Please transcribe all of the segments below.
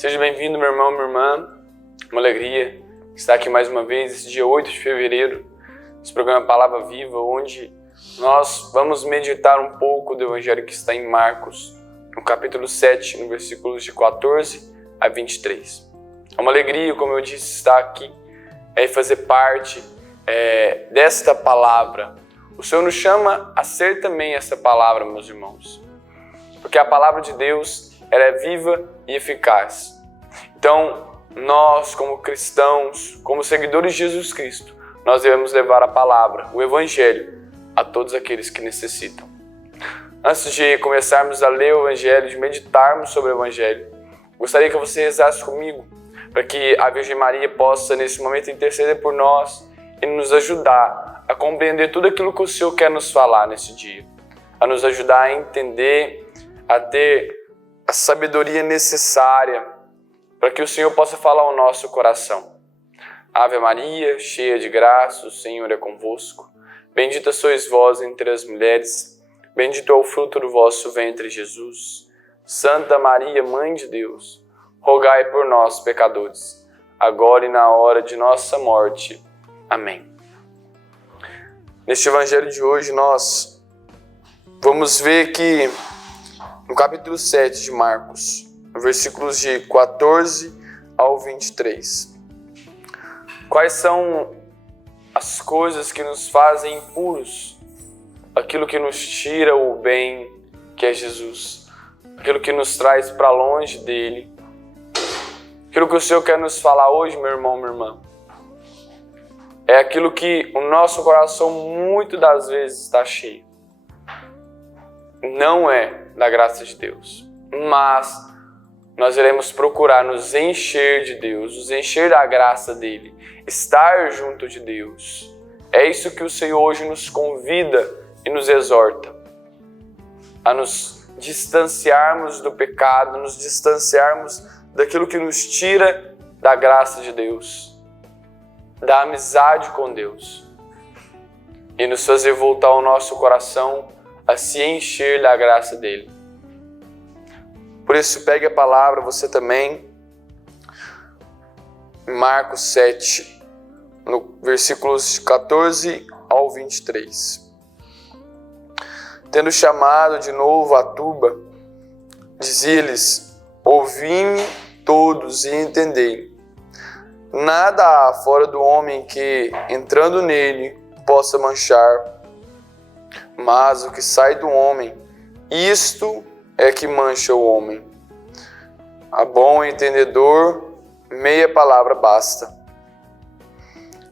Seja bem-vindo, meu irmão, minha irmã. Uma alegria estar aqui mais uma vez, esse dia 8 de fevereiro, esse programa Palavra Viva, onde nós vamos meditar um pouco do Evangelho que está em Marcos, no capítulo 7, no versículos de 14 a 23. É uma alegria, como eu disse, estar aqui e fazer parte desta palavra. O Senhor nos chama a ser também essa palavra, meus irmãos, porque a palavra de Deus ela é viva e eficaz. Então, nós, como cristãos, como seguidores de Jesus Cristo, nós devemos levar a palavra, o Evangelho, a todos aqueles que necessitam. Antes de começarmos a ler o Evangelho, de meditarmos sobre o Evangelho, gostaria que você rezasse comigo, para que a Virgem Maria possa, nesse momento, interceder por nós e nos ajudar a compreender tudo aquilo que o Senhor quer nos falar nesse dia, a nos ajudar a entender, a ter a sabedoria necessária para que o Senhor possa falar ao nosso coração. Ave Maria, cheia de graça, o Senhor é convosco. Bendita sois vós entre as mulheres, bendito é o fruto do vosso ventre, Jesus. Santa Maria, Mãe de Deus, rogai por nós, pecadores, agora e na hora de nossa morte. Amém. Neste Evangelho de hoje, nós vamos ver que no capítulo 7 de Marcos, versículos de 14 ao 23. Quais são as coisas que nos fazem impuros? Aquilo que nos tira o bem, que é Jesus. Aquilo que nos traz para longe dele. Aquilo que o Senhor quer nos falar hoje, meu irmão, minha irmã, é aquilo que o nosso coração muitas das vezes está cheio. Não é da graça de Deus, mas nós iremos procurar nos encher de Deus, nos encher da graça dele, estar junto de Deus. É isso que o Senhor hoje nos convida e nos exorta, a nos distanciarmos do pecado, nos distanciarmos daquilo que nos tira da graça de Deus, da amizade com Deus, e nos fazer voltar o nosso coração a se encher da graça dele. Por isso, pegue a palavra, você também, em Marcos 7, no versículos 14 ao 23. Tendo chamado de novo a turba, dizia-lhes: ouvi-me todos e entendei. Nada há fora do homem que, entrando nele, possa manchar, mas o que sai do homem, isto é que mancha o homem. A bom entendedor, meia palavra basta.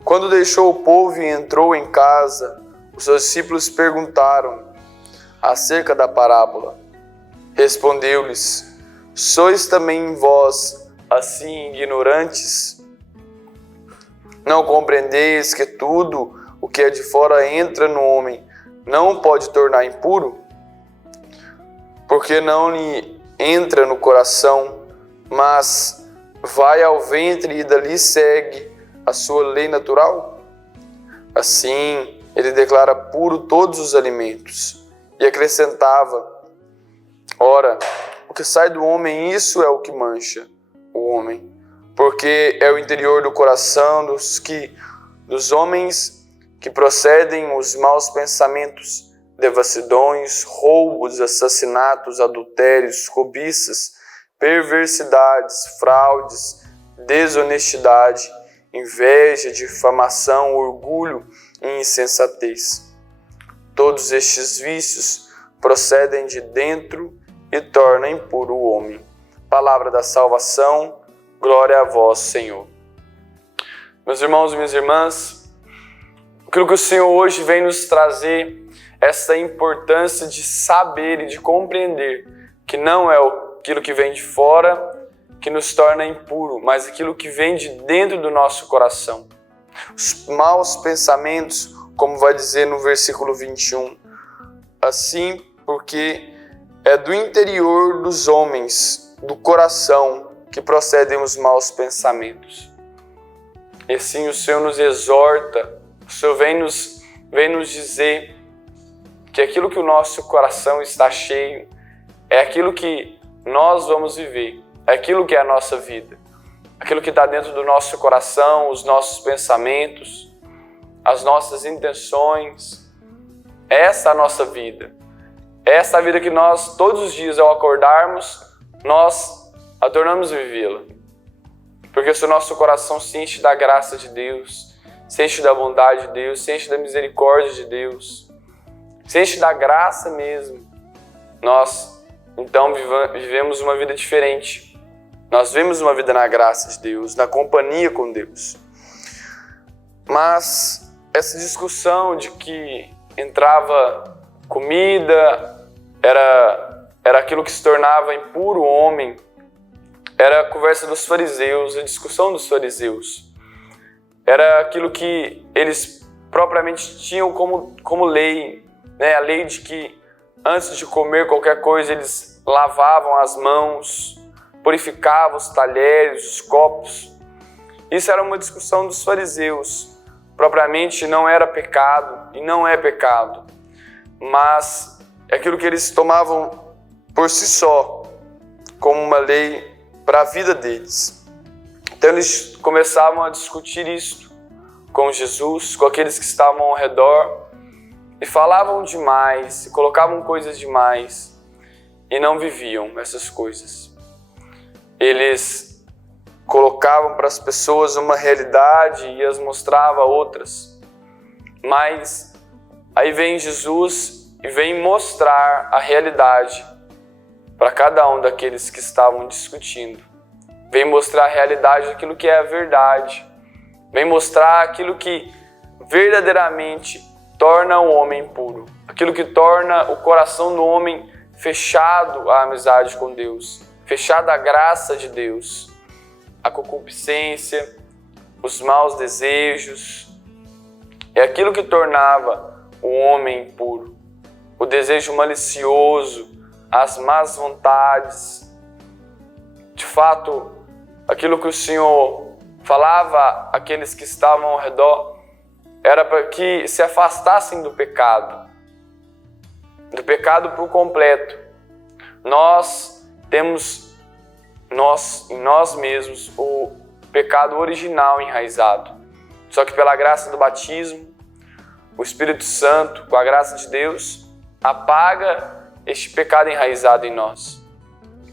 Quando deixou o povo e entrou em casa, os seus discípulos perguntaram acerca da parábola. Respondeu-lhes: sois também vós assim ignorantes? Não compreendeis que tudo o que é de fora entra no homem, não pode tornar impuro? Porque não lhe entra no coração, mas vai ao ventre e dali segue a sua lei natural? Assim, ele declara puro todos os alimentos. E acrescentava: ora, o que sai do homem, isso é o que mancha o homem, porque é o interior do coração dos homens que procedem os maus pensamentos, devassidões, roubos, assassinatos, adultérios, cobiças, perversidades, fraudes, desonestidade, inveja, difamação, orgulho e insensatez. Todos estes vícios procedem de dentro e tornam impuro o homem. Palavra da salvação, glória a vós, Senhor. Meus irmãos e minhas irmãs, aquilo que o Senhor hoje vem nos trazer, essa importância de saber e de compreender que não é aquilo que vem de fora que nos torna impuro, mas aquilo que vem de dentro do nosso coração. Os maus pensamentos, como vai dizer no versículo 21, assim porque é do interior dos homens, do coração, que procedem os maus pensamentos. E assim o Senhor nos exorta, o Senhor vem nos dizer que aquilo que o nosso coração está cheio é aquilo que nós vamos viver, é aquilo que é a nossa vida, aquilo que está dentro do nosso coração, os nossos pensamentos, as nossas intenções. Essa é a nossa vida. Essa é a vida que nós, todos os dias ao acordarmos, nós a tornamos vivê-la. Porque se o nosso coração se enche da graça de Deus, se enche da bondade de Deus, se enche da misericórdia de Deus, se enche da graça mesmo, nós então vivemos uma vida diferente. Nós vivemos uma vida na graça de Deus, na companhia com Deus. Mas essa discussão de que entrava comida, era aquilo que se tornava impuro o homem, era a conversa dos fariseus, a discussão dos fariseus. Era aquilo que eles propriamente tinham como lei, né? A lei de que antes de comer qualquer coisa eles lavavam as mãos, purificavam os talheres, os copos. Isso era uma discussão dos fariseus. Propriamente não era pecado e não é pecado, mas é aquilo que eles tomavam por si só como uma lei para a vida deles. Então eles começavam a discutir isto com Jesus, com aqueles que estavam ao redor, e falavam demais, e colocavam coisas demais, e não viviam essas coisas. Eles colocavam para as pessoas uma realidade e as mostrava outras. Mas aí vem Jesus e vem mostrar a realidade para cada um daqueles que estavam discutindo. Vem mostrar a realidade daquilo que é a verdade. Vem mostrar aquilo que verdadeiramente torna o homem puro. Aquilo que torna o coração do homem fechado à amizade com Deus, fechado à graça de Deus. A concupiscência, os maus desejos, é aquilo que tornava o homem impuro. O desejo malicioso, as más vontades. De fato, aquilo que o Senhor falava àqueles que estavam ao redor era para que se afastassem do pecado por completo. Nós temos em nós mesmos o pecado original enraizado. Só que pela graça do batismo, o Espírito Santo, com a graça de Deus, apaga este pecado enraizado em nós.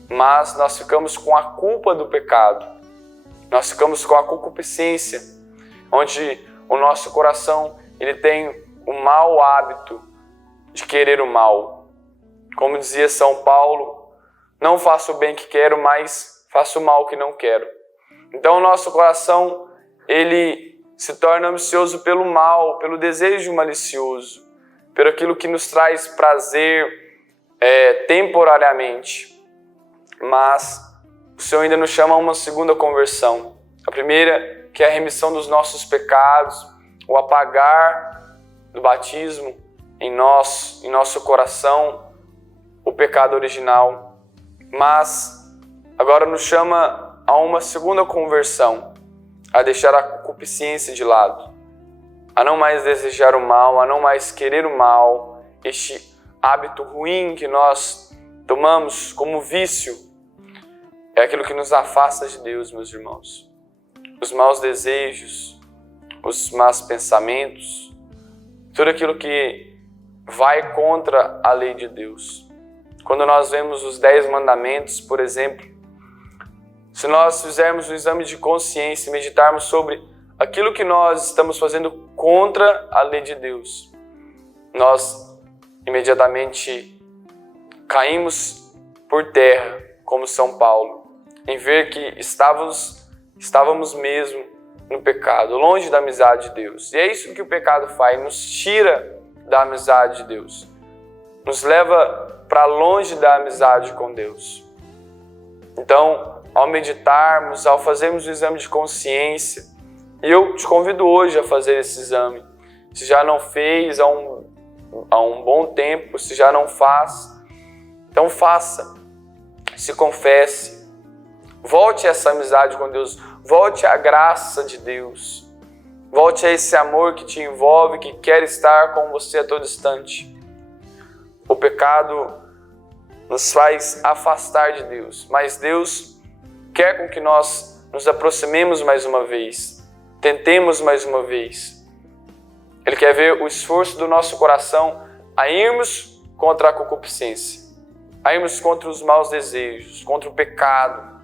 Mas nós ficamos com a culpa do pecado. Nós ficamos com a concupiscência, onde o nosso coração ele tem o mau hábito de querer o mal. Como dizia São Paulo, não faço o bem que quero, mas faço o mal que não quero. Então o nosso coração ele se torna ambicioso pelo mal, pelo desejo malicioso, pelo aquilo que nos traz prazer temporariamente. Mas o Senhor ainda nos chama a uma segunda conversão. A primeira, que é a remissão dos nossos pecados, o apagar do batismo em nosso coração, o pecado original. Mas agora nos chama a uma segunda conversão, a deixar a concupiscência de lado, a não mais desejar o mal, a não mais querer o mal, este hábito ruim que nós tomamos como vício. É aquilo que nos afasta de Deus, meus irmãos. Os maus desejos, os maus pensamentos, tudo aquilo que vai contra a lei de Deus. Quando nós vemos os 10 mandamentos, por exemplo, se nós fizermos um exame de consciência e meditarmos sobre aquilo que nós estamos fazendo contra a lei de Deus, nós imediatamente caímos por terra, como São Paulo, em ver que estávamos mesmo no pecado, longe da amizade de Deus. E é isso que o pecado faz, nos tira da amizade de Deus, nos leva para longe da amizade com Deus. Então, ao meditarmos, ao fazermos o exame de consciência, e eu te convido hoje a fazer esse exame. Se já não fez há um bom tempo, se já não faz, então faça, se confesse, volte a essa amizade com Deus, volte à graça de Deus, volte a esse amor que te envolve, que quer estar com você a todo instante. O pecado nos faz afastar de Deus, mas Deus quer com que nós nos aproximemos mais uma vez, tentemos mais uma vez. Ele quer ver o esforço do nosso coração a irmos contra a concupiscência, a irmos contra os maus desejos, contra o pecado,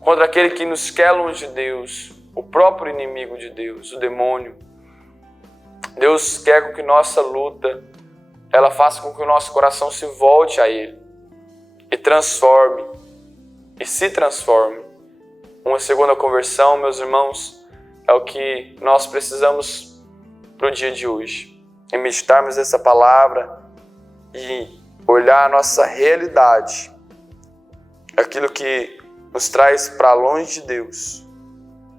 contra aquele que nos quer longe de Deus, o próprio inimigo de Deus, o demônio. Deus quer com que nossa luta, ela faça com que o nosso coração se volte a Ele e transforme, e se transforme. Uma segunda conversão, meus irmãos, é o que nós precisamos para o dia de hoje. E meditarmos essa palavra e olhar a nossa realidade, aquilo que nos traz para longe de Deus,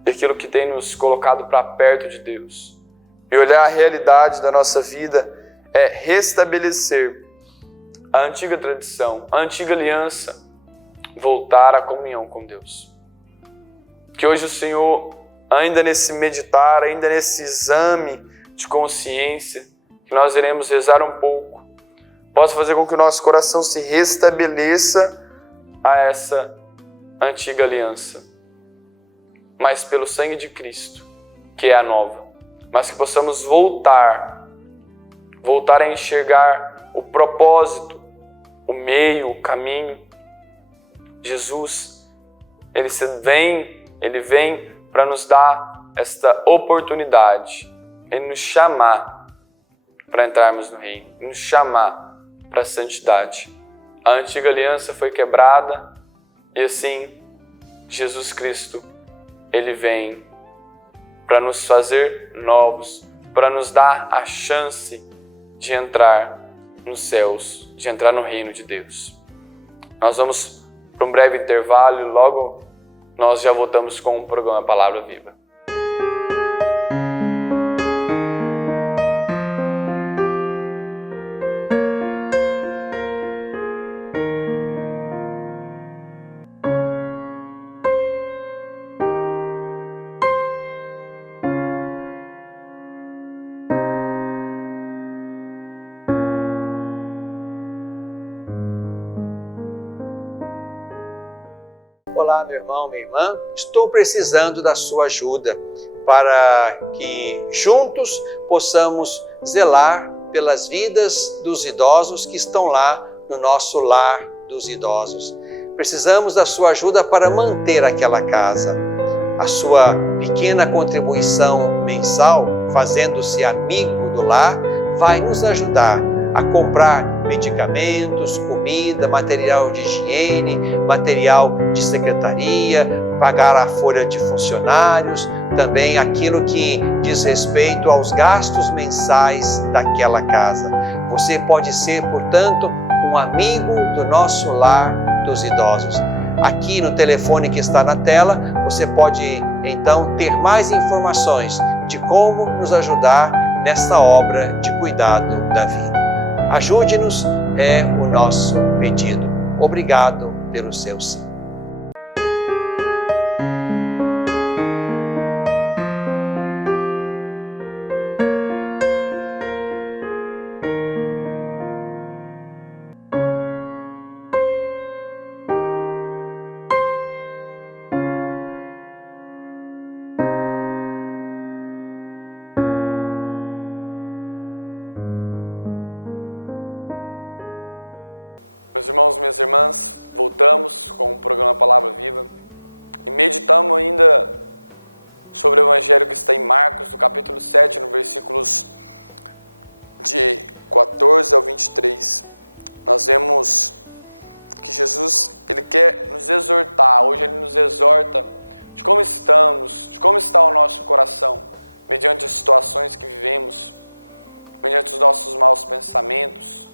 e aquilo que tem nos colocado para perto de Deus. E olhar a realidade da nossa vida é restabelecer a antiga tradição, a antiga aliança, voltar à comunhão com Deus. Que hoje o Senhor, ainda nesse meditar, ainda nesse exame de consciência, que nós iremos rezar um pouco, possa fazer com que o nosso coração se restabeleça a essa antiga aliança, mas pelo sangue de Cristo, que é a nova, mas que possamos voltar a enxergar o propósito, o meio, o caminho. Jesus, Ele vem para nos dar esta oportunidade, Ele nos chamar para entrarmos no reino, nos chamar para a santidade. A antiga aliança foi quebrada e assim Jesus Cristo, Ele vem para nos fazer novos, para nos dar a chance de entrar nos céus, de entrar no reino de Deus. Nós vamos para um breve intervalo e logo nós já voltamos com o programa Palavra Viva. Olá, meu irmão, minha irmã, estou precisando da sua ajuda para que juntos possamos zelar pelas vidas dos idosos que estão lá no nosso lar dos idosos. Precisamos da sua ajuda para manter aquela casa. A sua pequena contribuição mensal, fazendo-se amigo do lar, vai nos ajudar a comprar medicamentos, comida, material de higiene, material de secretaria, pagar a folha de funcionários, também aquilo que diz respeito aos gastos mensais daquela casa. Você pode ser, portanto, um amigo do nosso lar dos idosos. Aqui no telefone que está na tela, você pode então ter mais informações de como nos ajudar nessa obra de cuidado da vida. Ajude-nos, é o nosso pedido. Obrigado pelo seu sim. Meus irmãos, minhas irmãs, voltamos com o programa Palavra Viva e meditamos ainda sobre o Evangelho que está em Marcos, do capítulo 7, no versículos de 14 ao 23. Nós vemos que Jesus, Ele quer nos exortar, hoje Ele nos exorta de como estamos, de como está o nosso coração, mediante as situações que vivemos, mediante os nossos maus pensamentos,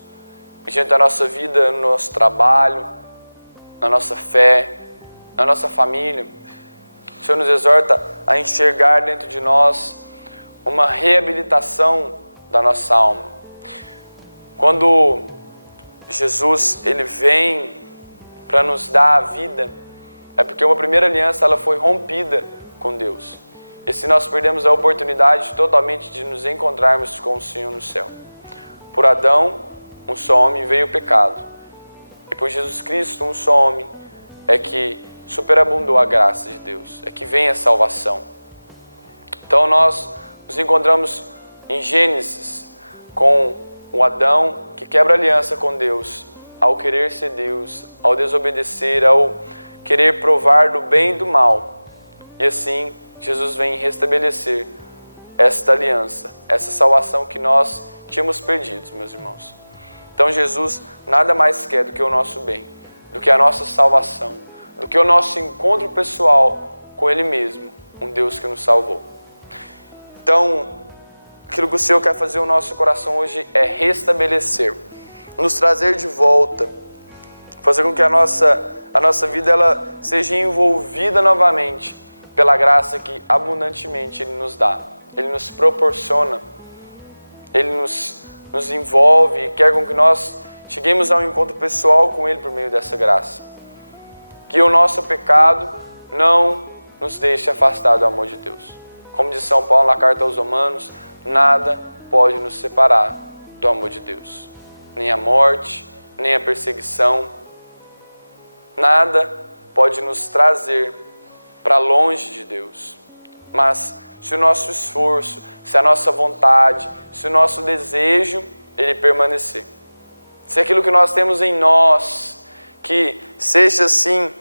mediante a nossa vida, no nosso trabalho, na nossa fé, na nossa família. O Senhor nos exorta a enxergar dentro de nós uma reabilitação da nossa alma. Quando Jesus Ele vem para nos dar a vida, é porque uma primeira aliança ela foi rompida com Deus. E se nós perdemos a oportunidade totalmente de nos encontrarmos com o Senhor no céu. Por Adão, um só homem veio o pecado. E por Jesus Cristo, um só homem, é que superabundou a graça de Deus, é que vem a salvação. Então nós nos encontramos em Gênesis com o Adão que quebra aliança com Deus, ao querer ser Deus, ao desobedecer, ao querer provar do bem e do mal. E assim Jesus vem restabelecer esta aliança, essa salvação que nós tínhamos perdido, meus irmãos. Então Jesus nada mais quer do que o nosso bem, do que a nossa salvação, do que o nosso encontro pessoal com Ele mesmo, um Deus que nos salvou. Então, aquilo que o Senhor quer fazer no nosso coração hoje é restabelecer, nos trazer de volta, fazer com que a nossa vida ela seja envolvida novamente pela graça que abundantemente Ele nos dá. Ele nos proporciona, Ele nos envolve e quer com que nós cheguemos a um encontro pessoal com Ele por meio dessa graça. Que o nosso pecado não nos deixe afastado do amor de Deus. Como diz São Paulo na carta aos Romanos, nada pode nos separar do amor de Deus. Nem a morte, nem a perseguição, nada pode nos trazer para longe de Deus. Mas se o nosso esforço, se a nossa vontade, se o nosso desejo, ele permanecer. Se aquilo que nós temos em nós, que seja assim,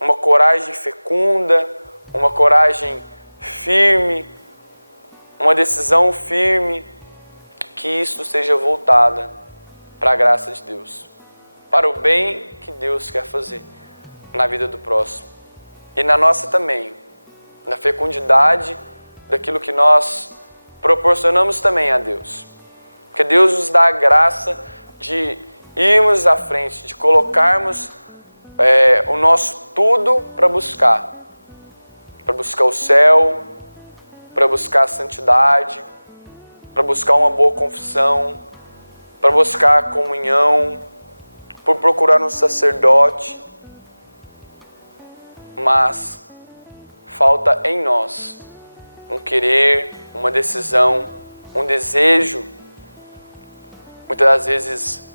uma coragem fecunda, uma coragem firme, uma decisão firme, que isso seja voltada para a graça de Deus, para o bem que Deus quer fazer na vida do próximo e na nossa também, na fecundidade daquilo que nós proporcionamos também a Deus. Porque Deus nos dá a graça de irmos à frente, de colocarmos o nosso tudo para buscar o céu, para buscar a santidade, para buscar uma boa confissão, para buscar a comunhão, por procurar um sacerdote. Mas falta em nós um querer, uma decisão, um desejo. Muitas das vezes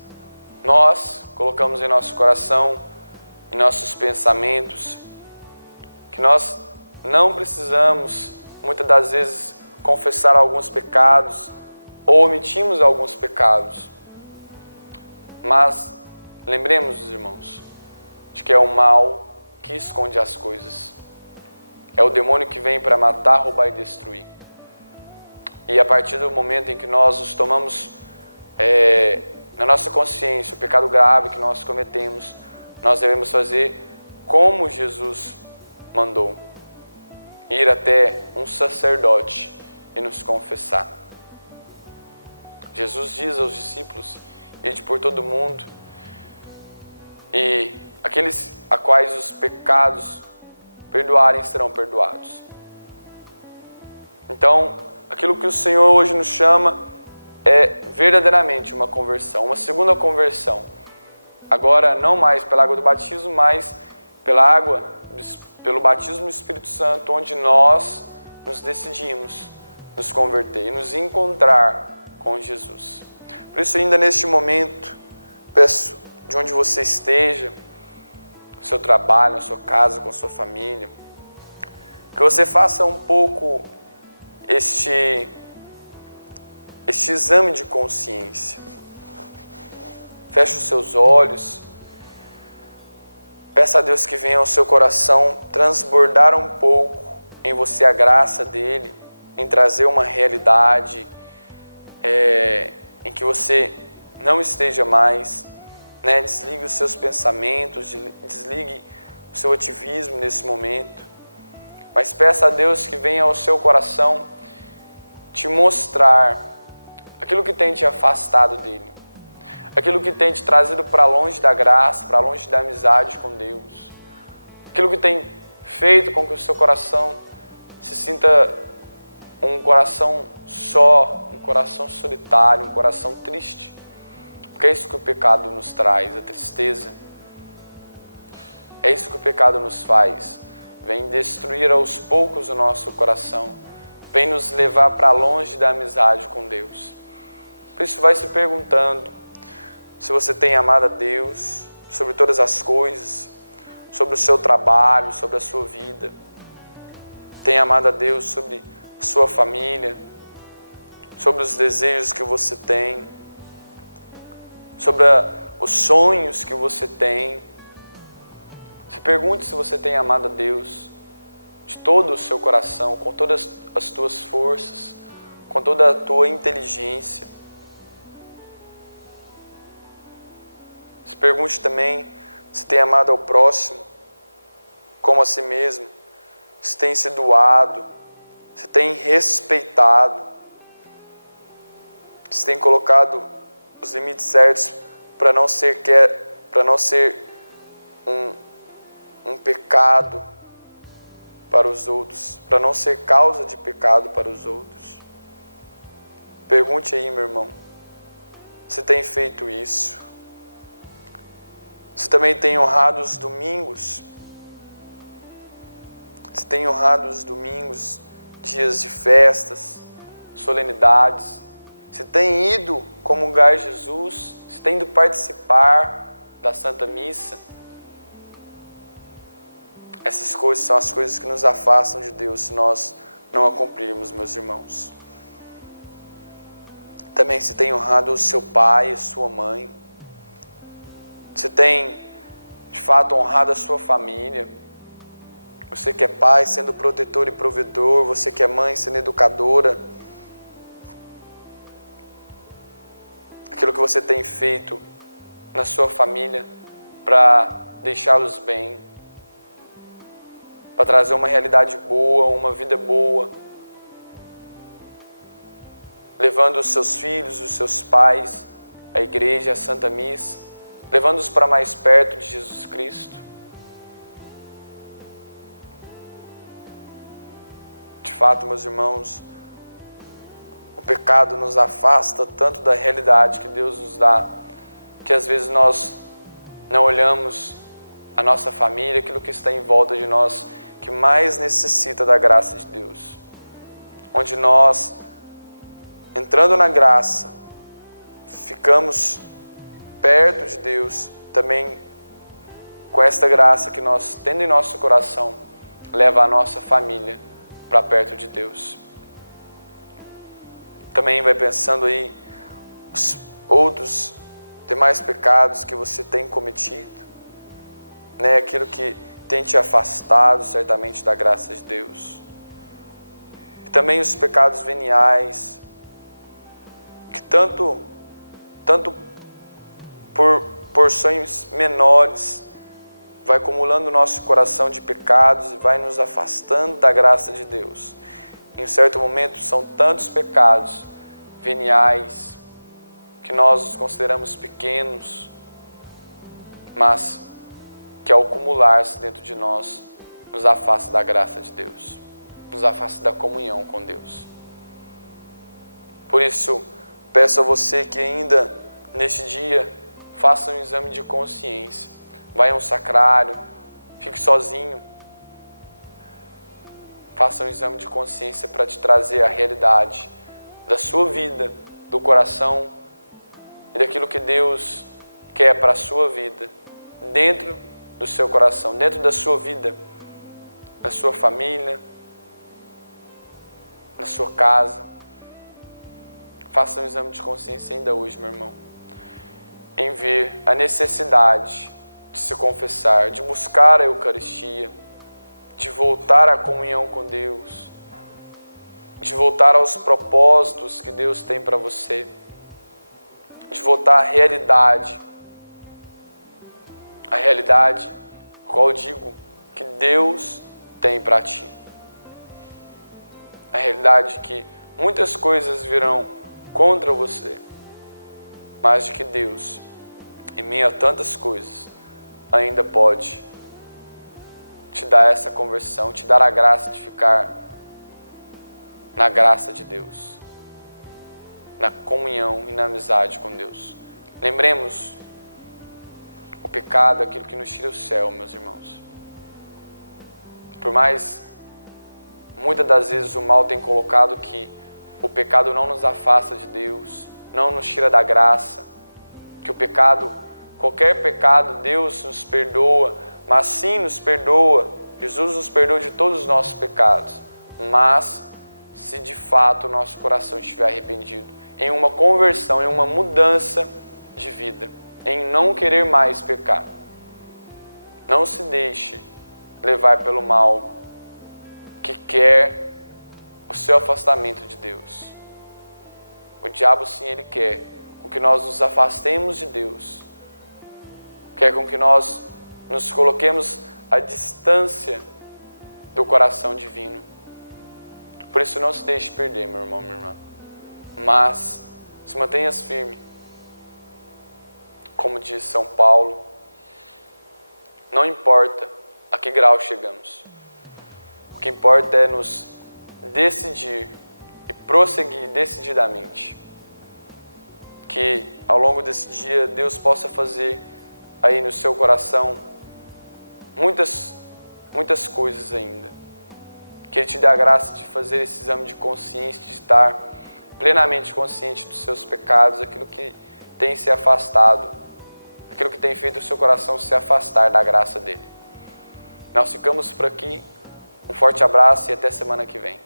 nós colocamos em nosso coração, em nossos pensamentos, que nós não precisamos, muitas das vezes, confessar alguns pecados ou omitimos alguns pecados. Mas lembremos, irmãos, de que é o mal que esconde as coisas. É o demônio que vem para matar, roubar e destruir. E a partir do momento em que nós nos tomamos na nossa consciência o pecado grave que nós cometemos, nós devemos fazer como Jesus mandou. Ir até um sacerdote e nos confessar. Jesus diz aos discípulos, ide por todo mundo, e aqueles a quais os pecados perdoarem serão perdoados. Então, aquilo que o Senhor hoje nos chama é verdadeiramente uma conversão, uma segunda conversão. Agora, não mais pela água do batismo, mas pelo batismo do Espírito Santo, onde nós nos decidimos nos converter e nos encontrar com Jesus. Por isso, ainda neste momento, peço de onde você esteja, no seu trabalho, na sua casa, com a sua família, que você faça um pouco este exame de consciência. Feche os seus olhos. Peça a Deus que venha ao seu coração transbordar um pouco em você a graça dele, em trazer uma realidade em que você não esteja mais, desligue os seus pensamentos, desligue o seu ativismo nesse momento. Mas peça a Deus que venha ao seu coração te mostrar aquilo que tem te afastado dele, aquilo que tem te trazido para longe da graça, para longe da amizade com Deus, aquilo que tem feito com que o seu coração se sinta um coração só, um coração solitário, um coração triste. Porque é isso que o pecado nos traz, a tristeza. É isso que o pecado nos faz. Vem destruir aos poucos o nosso coração, vem nos levar para longe da amizade com Deus. Por isso, vai se perguntando se você tem amado a Deus sobre todas as coisas, sobre o seu trabalho, sobre a sua vida. Tenha amado a Deus sobre a sua família, sobre os desejos que você tem, sobre os sonhos que você tem. Se pergunte se você tem amado a Deus de todo o seu coração, com todas as tuas forças, com toda a tua inteligência. Se pergunte também se tem amado ao próximo como a si mesmo, se tem se doado, se tem respeitado, se tem colocado os limites certos para não ser um pecado para os outros, para não ser causa de pecado para os outros. Pergunte aí, meu irmão, se tem feito isso. Se também tem honrado os domingos. Se tem honrado os domingos, dias de festas, solenidades. Se tem ido comungar Jesus, se tem ido participar da Santa Missa. Essas coisas são as coisas que nos afastam de Deus se nós não a cumprirmos, meus irmãos. Também se tem honrado o seu pai e a sua mãe. Se tem, de fato, honrado a sua família. Você que é pai sendo protetor e provedor, você que é mãe sendo educadora. Aquilo que você tem feito na sua família para deixá-los bem, para trazer uma realidade boa, uma vida boa, levando os seus filhos, os seus pais, à igreja, à Santa Missa, levando-os para mais perto de Jesus Cristo. De fato, meus irmãos, o pecado nos afasta tanto da realidade que Deus nos dá, que às vezes nós não olhamos a nossa família, aquilo que está em volta de nós, que mais necessita da graça de Deus. Onde nós, entrando na graça, ficamos perto de Deus, também com esta graça que nós, tendo em nosso coração, leva a nossa família para perto de Deus. Também vai pensando aí os outros demais pecados que você tem cometido, né? Aquilo que tem te afastado certamente da graça de Deus. E também os pecados veniais, que tanto por porções menores vai acumulando o nosso coração de pecados e vai nos afastando da graça de Deus. Em um certo momento são tantos pecados veniais que nós os consideramos pequenos, mas que ao acumular-se dentro de nós nos afasta da graça de Deus, nos afasta da comunhão com Deus. Por isso, peço a você que ainda neste dia faça um exame de consciência. Vai a um sacrário, fique sozinho. Faça um exame de consciência para te trazer a realidade da sua vida, do coração e daquilo que Deus quer para a sua vida, dentro do seu coração, dentro da sua vida, na sua família, na sua casa. Faça um exame de consciência ainda hoje, meu irmão, em ver a necessidade de se confessar, de buscar a Eucaristia, de voltar à comunhão com Deus, de voltar aos propósitos que Deus tem para você, de voltar à realidade, qual eu digo que Deus tem para ti. A realidade que muitas coisas virão contra você, mas de que Deus, em meio a tantas coisas, ainda pode te dar essa conversão, te dar a graça de ficar na graça de Deus, na comunhão e na amizade com Deus. Lembremos, o pecado é aquilo que nos tira o céu, meus irmãos. Por mais, muitas das vezes o mal tem colocado que o pecado não nos afasta de Deus, não nos tira da graça, que o pecado, qualquer pecado, Deus nos perdoa, mas sim nos perdoa. Jesus nos perdoa de todos os nossos pecados, mas se de fato o nosso coração estiver arrependido, em uma conversão, em uma mudança de vida, em não querer mais pecar. Não se deixe levar pelo mal que quer o seu afastamento de Deus. O diabo sim, ele quer com que nós nos afastemos de Deus, quer com que nós nos coloquemos à distância do coração divino. Por isso não se deixe perder, meu irmão, minha irmã, mas se mantenhas firme. Como diz São Paulo, não importa a que grau chegamos, o que importa é nos decidir e prosseguir decididamente. Que ao longo desse dia Deus possa fazer aí no seu coração muitas coisas ainda. Que Ele te dê a graça de fazer esse exame de consciência, de estar plenamente consciente dos seus pecados, aquilo que tem se afastado, aquilo que tem feito o seu coração se afastar da graça dEle. Nós ficamos por aqui. Um forte abraço e até semana que vem.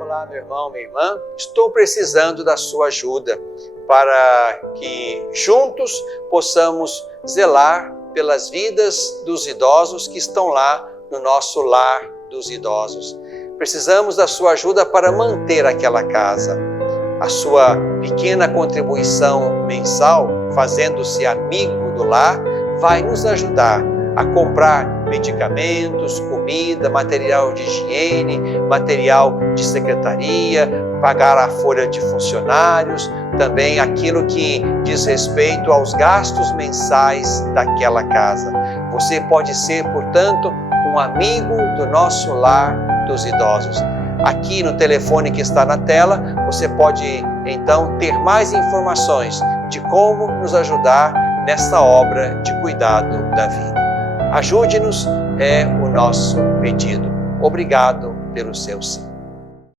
Olá, meu irmão, minha irmã, estou precisando da sua ajuda para que juntos possamos zelar pelas vidas dos idosos que estão lá no nosso lar dos idosos. Precisamos da sua ajuda para manter aquela casa. A sua pequena contribuição mensal, fazendo-se amigo do lar, vai nos ajudar a comprar medicamentos, comida, material de higiene, material de secretaria, pagar a folha de funcionários, também aquilo que diz respeito aos gastos mensais daquela casa. Você pode ser, portanto, um amigo do nosso lar dos idosos. Aqui no telefone que está na tela, você pode então ter mais informações de como nos ajudar nessa obra de cuidado da vida. Ajude-nos, é o nosso pedido. Obrigado pelo seu sim.